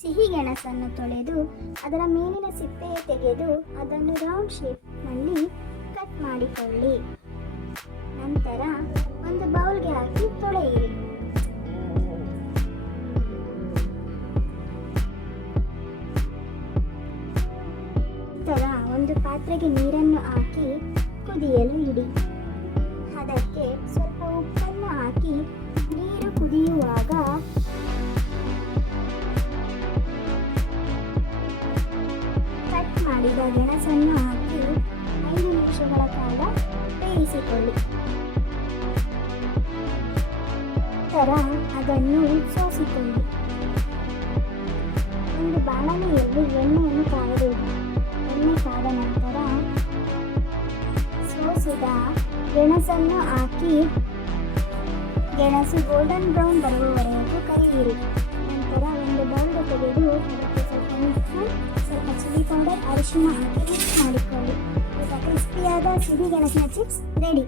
ಸಿಹಿ ಗೆಣಸನ್ನು ತೊಳೆದು ಅದರ ಮೇಲಿನ ಸಿಪ್ಪೆ ತೆಗೆದು ಅದನ್ನು ರೌಂಡ್ ಶೇಪ್ನಲ್ಲಿ ಕಟ್ ಮಾಡಿಕೊಳ್ಳಿ. ನಂತರ ಒಂದು ಬೌಲ್ಗೆ ಹಾಕಿ ತೊಳೆಯಿರಿ. ನಂತರ ಒಂದು ಪಾತ್ರೆಗೆ ನೀರನ್ನು ಹಾಕಿ ಕುದಿಯಲು ಇಡಿ. ಅದಕ್ಕೆ ಸ್ವಲ್ಪ ಉಪ್ಪನ್ನು ಹಾಕಿ ನೀರು ಕುದಿಯುವಾಗ ಕಟ್ ಮಾಡಿದ ಗೆಣಸನ್ನು ಹಾಕಿ 5 ನಿಮಿಷಗಳ ಕಾಲ ಬೇಯಿಸಿಕೊಳ್ಳಿ. ನಂತರ ಅದನ್ನು ಸೋಸಿಕೊಳ್ಳಿ. ಒಂದು ಬಾಣಲೆಯಲ್ಲಿ ಎಣ್ಣೆಯನ್ನು ಕಾಯಬೇಕು. ಎಣ್ಣೆ ಕಾದ ನಂತರ ಸೋಸಿದ ಗೆಣಸನ್ನು ಹಾಕಿ ಗೆಣಸು ಗೋಲ್ಡನ್ ಬ್ರೌನ್ ಬರುವವರೆಗೂ ಕರಿಯಿರಿ. ನಂತರ ಒಂದು ಬೌಲ್ಗೆ ತೆಗೆದು ಅದಕ್ಕೆ ಸ್ವಲ್ಪ ಉಪ್ಪು, ಸ್ವಲ್ಪ ಚಿಲ್ಲಿ ಪೌಡರ್, ಅರಿಶಿನ ಹಾಕಿ ಮಿಕ್ಸ್ ಮಾಡಿಕೊಳ್ಳಿ. ಈಗ ಕ್ರಿಸ್ಪಿಯಾದ ಸಿಹಿ ಗೆಣಸಿನ ಚಿಪ್ಸ್ ರೆಡಿ.